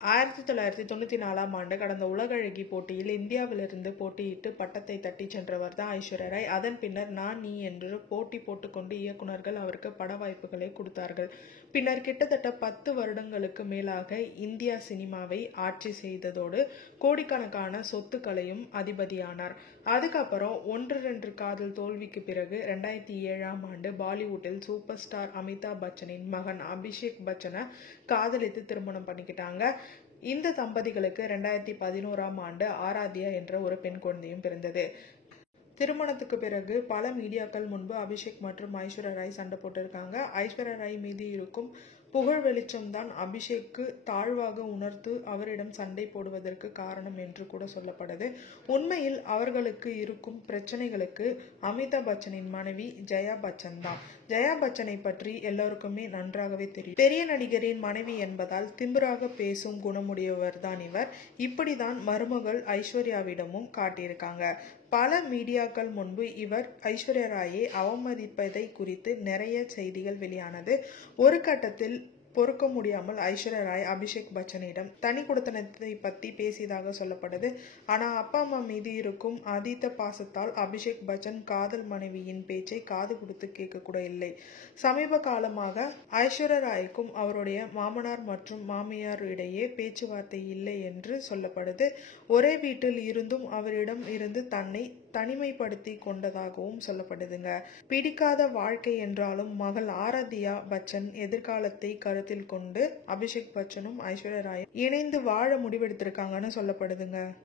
1994ஆம் ஆண்டு கடந்த உலக அழகி போட்டியில் இந்தியாவிலிருந்து போட்டியிட்டு பட்டத்தை தட்டிச் சென்றவர் தான் ஐஸ்வர்யா ராய். அதன் பின்னர் நான் நீ என்று போட்டி போட்டுக்கொண்டு இயக்குனர்கள் அவருக்கு பட வாய்ப்புகளை கொடுத்தார்கள். பின்னர் கிட்டத்தட்ட 10 வருடங்களுக்கு மேலாக இந்தியா சினிமாவை ஆட்சி செய்ததோடு கோடிக்கணக்கான சொத்துக்களையும் அதிபதியானார். அதுக்கப்புறம் 1-2 காதல் தோல்விக்கு பிறகு 2007ஆம் ஆண்டு பாலிவுட்டில் சூப்பர் ஸ்டார் அமிதாப் பச்சனின் மகன் அபிஷேக் பச்சனை காதலித்து திருமணம் பண்ணிக்கிட்டாங்க. இந்த தம்பதிகளுக்கு 2011ஆம் ஆண்டு ஆராத்யா என்ற ஒரு பெண் குழந்தையும் பிறந்தது. திருமணத்துக்கு பிறகு பல மீடியாக்கள் முன்பு அபிஷேக் மற்றும் ஐஸ்வர்யா ராய் சண்டை போட்டிருக்காங்க. ஐஸ்வர்யா ராய் மீது இருக்கும் புகழ் வெளிச்சம்தான் அபிஷேக்கு தாழ்வாக உணர்த்து அவரிடம் சண்டை போடுவதற்கு காரணம் என்று கூட சொல்லப்படுது. உண்மையில் அவர்களுக்கு இருக்கும் பிரச்சனைகளுக்கு அமிதாப் பச்சனின் மனைவி ஜெயா பச்சன் தான். ஜெயா பச்சனை பற்றி எல்லோருக்குமே நன்றாகவே தெரியும். பெரிய நடிகரின் மனைவி என்பதால் திமிராக பேசும் குணமுடையவர் தான் இவர். இப்படிதான் மருமகள் ஐஸ்வர்யாவிடமும் காட்டியிருக்காங்க. பல மீடியாக்கள் முன்பு இவர் ஐஸ்வர்யா ராயை அவமதிப்பதை குறித்து நிறைய செய்திகள் வெளியானது. ஒரு கட்டத்தில் பொறுக்க முடியாமல் ஐஸ்வர்யா ராய் அபிஷேக் பச்சனிடம் தனி குடித்தனத்தை பற்றி பேசியதாக சொல்லப்படுது. ஆனால் அப்பா அம்மா மீது இருக்கும் அதீத பாசத்தால் அபிஷேக் பச்சன் காதல் மனைவியின் பேச்சை காது கொடுத்து கேட்க கூட இல்லை. சமீப காலமாக ஐஸ்வர்யா ராய்க்கும் அவருடைய மாமனார் மற்றும் மாமியார் இடையே பேச்சுவார்த்தை இல்லை என்று சொல்லப்படுது. ஒரே வீட்டில் இருந்தும் அவரிடம் இருந்து தன்னை தனிமைப்படுத்தி கொண்டதாகவும் சொல்லப்படுதுங்க. பிடிக்காத வாழ்க்கை என்றாலும் மகள் ஆராத்யா பச்சன் எதிர்காலத்தை கருத்தில் கொண்டு அபிஷேக் பச்சனும் ஐஸ்வர்யா ராயும் இணைந்து வாழ முடிவெடுத்திருக்காங்கன்னு சொல்லப்படுதுங்க.